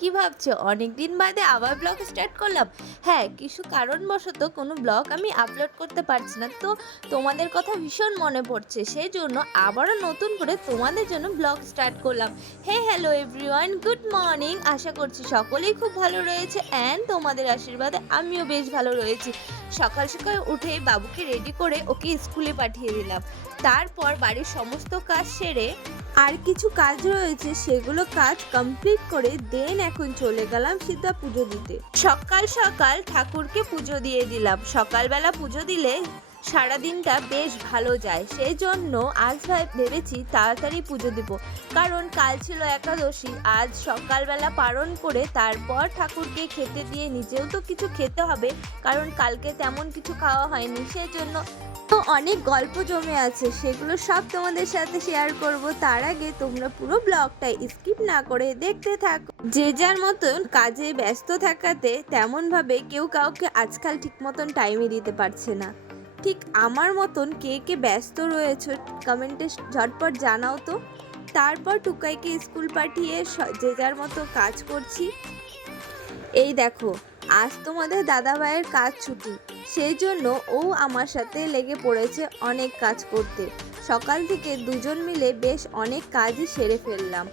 কি ভাবছ? অনেক দিন বাদে আবার ব্লগ স্টার্ট করলাম। হ্যাঁ কিছু কারণবশত কোনো ব্লগ আমি আপলোড করতে পারছি না। তো তোমাদের কথা ভীষণ মনে পড়ছে সেই জন্য আবারও নতুন করে তোমাদের জন্য ব্লগ স্টার্ট করলাম। Hey hello everyone good morning আশা করছি সকলেই খুব ভালো রয়েছে অ্যান্ড তোমাদের আশীর্বাদে আমিও বেশ ভালো রয়েছি। সকাল সকাল উঠে বাবুকে রেডি করে ওকে স্কুলে পাঠিয়ে দিলাম। তারপর বাড়ির সমস্ত কাজ সেরে আর কিছু কাজ রয়েছে, সেগুলো কাজ কমপ্লিট করে দেন এখন চলে গেলাম সীতা পুজো দিতে। সকাল সকাল ঠাকুরকে পুজো দিয়ে দিলাম। সকালবেলা পুজো দিলে সারা দিনটা বেশ ভালো যায়। সেই জন্য আজ ভাই- ভেবেছি তাড়াতাড়ি পুজো দেব। কারণ কাল ছিল একাদশী, আজ সকালবেলা পালন করে তারপর ঠাকুরকে খেতে দিয়ে নিজেও তো কিছু খেতে হবে, কারণ কালকে তেমন কিছু খাওয়া হয়নি। সেই জন্য তো অনেক গল্প জমে আছে, সেগুলো সব তোমাদের সাথে শেয়ার করব। তার আগে তোমরা পুরো ব্লগটা স্কিপ না করে দেখতে থাকো। যে যার মতন কাজে ব্যস্ত থাকাতে তেমনভাবে কেউ কাউকে আজকাল ঠিক মতন টাইমই দিতে পারছে না। ঠিক আমার মতন কে কে ব্যস্ত রয়েছে কমেন্টে ঝটপট জানাও তো। তারপর টুকাইকে স্কুল পাঠিয়ে যে যার মতো কাজ করছি। এই দেখো, আজ তোমাদের দাদা ভাইয়ের কাজ ছুটি সেই জন্য ও আমার সাথে লেগে পড়েছে অনেক কাজ করতে। সকাল থেকে দুজন মিলে বেশ অনেক কাজই সেরে ফেললাম।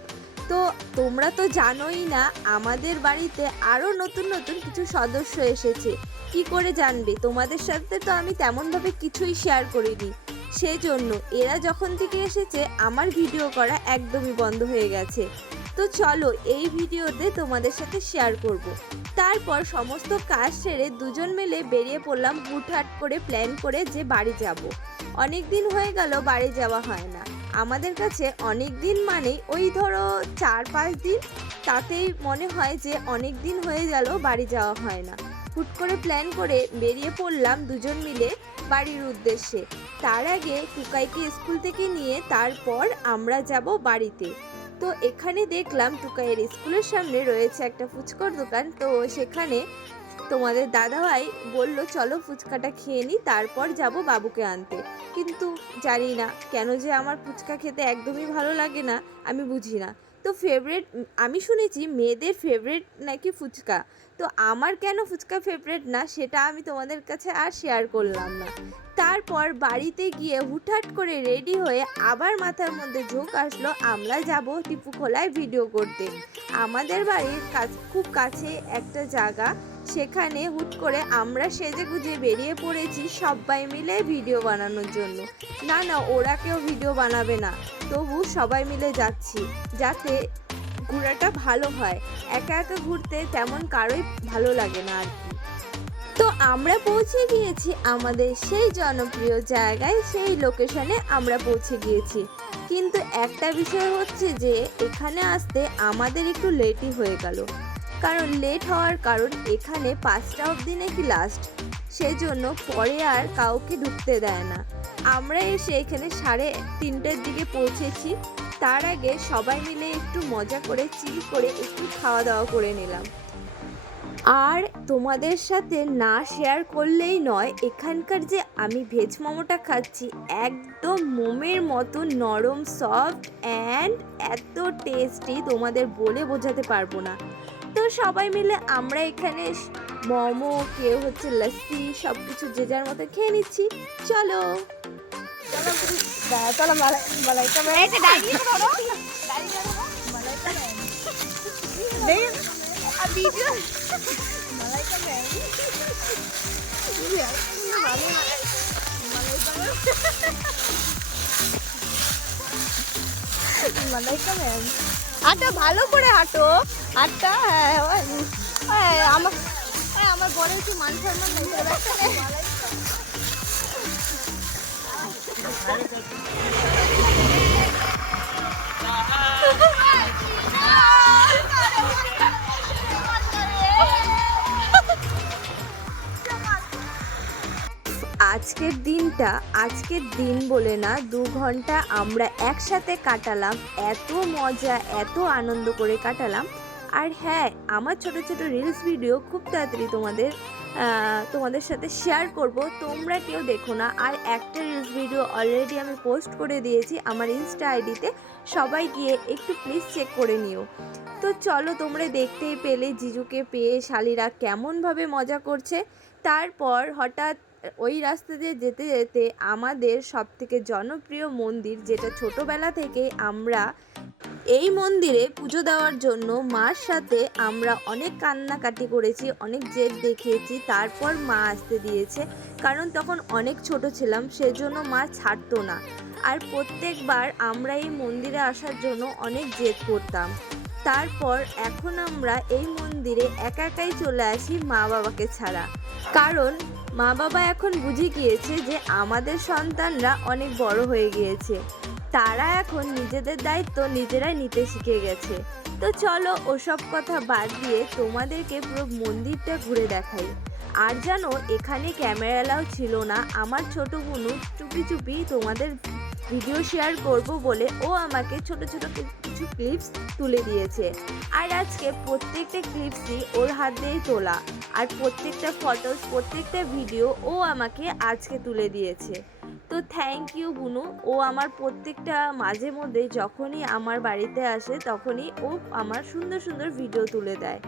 তো তোমরা তো জানোই না, আমাদের বাড়িতে আরও নতুন নতুন কিছু সদস্য এসেছে। কি করে জানবে? তোমাদের সাথে তো আমি তেমনভাবে কিছুই শেয়ার করিনি। সেই জন্য এরা যখন থেকে এসেছে, আমার ভিডিও করা একদমই বন্ধ হয়ে গেছে। তো চলো, এই ভিডিওতে তোমাদের সাথে শেয়ার করব। তারপর সমস্ত কাজ সেরে দুজন মিলে বেরিয়ে পড়লাম হুটহাট করে প্ল্যান করে যে বাড়ি যাব। অনেক দিন হয়ে গেল বাড়ি যাওয়া হয় না। আমাদের কাছে অনেক দিন মানে ওই ধরো চার পাঁচ দিন, তাতেই মনে হয় যে অনেক দিন হয়ে গেল বাড়ি যাওয়া হয় না। হুট করে প্ল্যান করে বেরিয়ে পড়লাম দুজন মিলে বাড়ির উদ্দেশ্যে। তার আগে টুকাইকে স্কুল থেকে নিয়ে তারপর আমরা যাব বাড়িতে। তো এখানে দেখলাম টুকাইয়ের স্কুলের সামনে রয়েছে একটা ফুচকার দোকান। তো সেখানে তোমাদের দাদাভাই বলল, চলো ফুচকাটা খেয়ে নিই তারপর যাব বাবুকে আনতে। কিন্তু জানি না কেন যে আমার ফুচকা খেতে একদমই ভালো লাগে না, আমি বুঝি না। তো ফেভারেট আমি শুনেছি মেয়েদের ফেভারেট নাকি ফুচকা? তো আমার কেন ফুচকা ফেভারেট না, সেটা আমি তোমাদের কাছে আর শেয়ার করলাম না। তারপর বাড়িতে গিয়ে হুটহাট করে রেডি হয়ে আবার মাথার মধ্যে ঝোঁক আসলো, আমরা যাব টিপু খোলায় ভিডিও করতে। আমাদের বাড়ির কাছ, খুব কাছে একটা জায়গা, সেখানে হুট করে আমরা সেজে গুজে বেরিয়ে পড়েছি সবাই মিলে ভিডিও বানানোর জন্য। না না, ওরা কেউ ভিডিও বানাবে না, তবু সবাই মিলে যাচ্ছি, যাতে ঘোরাটা ভালো হয়। একা একা ঘুরতে তেমন কারোই ভালো লাগে না আর কি। তো আমরা পৌঁছে গিয়েছি আমাদের সেই জনপ্রিয় জায়গায়, সেই লোকেশনে আমরা পৌঁছে গিয়েছি। কিন্তু একটা বিষয় হচ্ছে যে, এখানে আসতে আমাদের একটু লেটই হয়ে গেল। কারণ লেট হওয়ার কারণ এখানে পাঁচটা অবধি নাকি লাস্ট সেই জন্য পরে আর কাউকে ঢুকতে দেয় না। আমরা এসে এখানে সাড়ে তিনটের দিকে পৌঁছেছি। তার আগে সবাই মিলে একটু মজা করে চিল করে একটু খাওয়া দাওয়া করে নিলাম। আর তোমাদের সাথে না শেয়ার করলেই নয়, এখানকার যে আমি ভেজ মোমোটা খাচ্ছি একদম মোমের মতো নরম সফট অ্যান্ড এত টেস্টি তোমাদের বলে বোঝাতে পারব না। তো সবাই মিলে আমরা এখানে মোমো, কেউ হচ্ছে লস্যি সব কিছু যে যার মতো খেয়ে নিচ্ছি। চলো। চলো মালাইকা ভালো করে হাঁটো। হাঁটটা হ্যাঁ ওই- ওই আমার আমার বড় কি মান সম্মান আজকের দিনটা আজকের দিন বলে না, দু ঘণ্টা আমরা একসাথে কাটালাম, এত মজা, এত আনন্দ করে কাটালাম। আর হ্যাঁ আমার ছোট ছোট রিলস ভিডিও খুব তাড়াতাড়ি তোমাদের তোমাদের সাথে শেয়ার করব। তোমরা কেউ দেখো না। আর একটা রিলস ভিডিও অলরেডি আমি পোস্ট করে দিয়েছি আমার ইনস্টা আইডিতে সবাই গিয়ে একটু প্লিজ চেক করে নিও। তো চলো তোমরা দেখতেই পেলে জিজুকে পেয়ে শালিরা কেমনভাবে মজা করছে। তারপর হঠাৎ ওই রাস্তা দিয়ে যেতে যেতে আমাদের সবথেকে জনপ্রিয় মন্দির, যেটা ছোটোবেলা থেকে আমরা এই মন্দিরে পুজো দেওয়ার জন্য মার সাথে আমরা অনেক কান্নাকাটি করেছি, অনেক জেদ দেখিয়েছি, তারপর মা আসতে দিয়েছে। কারণ তখন অনেক ছোট ছিলাম, সেজন্য মা ছাড়তো না। আর প্রত্যেকবার আমরা এই মন্দিরে আসার জন্য অনেক জেদ করতাম। তারপর এখন আমরা এই মন্দিরে একা একাই চলে আসি মা বাবাকে ছাড়া। কারণ মা বাবা এখন বুঝে গিয়েছে যে আমাদের সন্তানরা অনেক বড় হয়ে গিয়েছে। তারা এখন নিজেদের দায়িত্ব নিজেরাই নিতে শিখে গেছে। তো চলো ওসব কথা বাদ দিয়ে তোমাদেরকে পুরো মন্দিরটা ঘুরে দেখাই। আর যেন এখানে ক্যামেরা এলাও ছিল না। আমার ছোট বোনু চুপি চুপি তোমাদের ভিডিও শেয়ার করব বলে ও আমাকে ছোট ছোট কিছু ক্লিপস তুলে দিয়েছে। আর আজকে প্রত্যেকটা ক্লিপসই ওর হাত দিয়েই তোলা। আর প্রত্যেকটা ফটোস প্রত্যেকটা ভিডিও ও আমাকে আজকে তুলে দিয়েছে। তো থ্যাংক ইউ বুনু। ও আমার প্রত্যেকটা মাঝে মধ্যে যখনই আমার বাড়িতে আসে, তখনই ও আমার সুন্দর সুন্দর ভিডিও তুলে দেয়।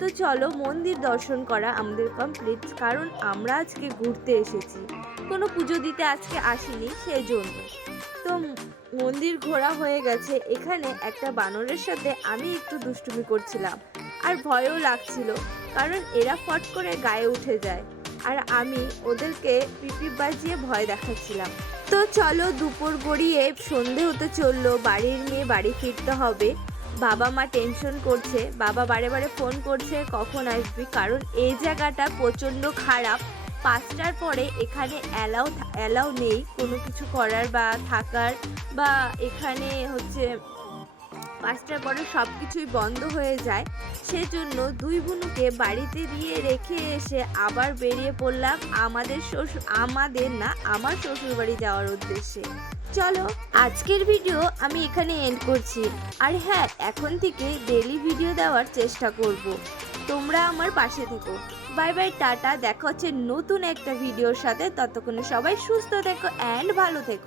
তো চলো মন্দির দর্শন করা আমাদের কমপ্লিট কারণ আমরা আজকে ঘুরতে এসেছি। কোনো পুজো দিতে আজকে আসিনি সেই জন্য তো মন্দির ঘোরা হয়ে গেছে। এখানে একটা বানরের সাথে আমি একটু দুষ্টুমি করছিলাম। আর ভয়ও লাগছিল, কারণ এরা ফট করে গায়ে উঠে যায়। আর আমি ওদেরকে পিপি বাজিয়ে ভয় দেখাচ্ছিলাম। তো চলো দুপুর গড়িয়ে সন্ধে হতে চলল, বাড়ির মেয়ে বাড়ি ফিরতে হবে। বাবা মা টেনশন করছে, বাবা বারে বারে ফোন করছে, কখন আসবি? কারণ এই জায়গাটা প্রচণ্ড খারাপ। পাঁচটার পরে এখানে অ্যালাউ অ্যালাউ নেই। কোনো কিছু করার বা থাকার বা এখানে হচ্ছে পাঁচটার পরে সব কিছুই বন্ধ হয়ে যায়। সেজন্য দুই বোনকে বাড়িতে দিয়ে রেখে এসে আবার বেরিয়ে পড়লাম আমাদের শ্বশুর, আমাদের না, আমার শ্বশুর বাড়ি যাওয়ার উদ্দেশ্যে। চলো, আজকের ভিডিও আমি এখানে এন্ড করছি। আর হ্যাঁ এখন থেকে ডেলি ভিডিও দেওয়ার চেষ্টা করব। তোমরা আমার পাশে থেকো। বাই বাই, টাটা। দেখা হচ্ছে নতুন একটা ভিডিওর সাথে। ততক্ষণে সবাই সুস্থ থেকো অ্যান্ড ভালো থেকো।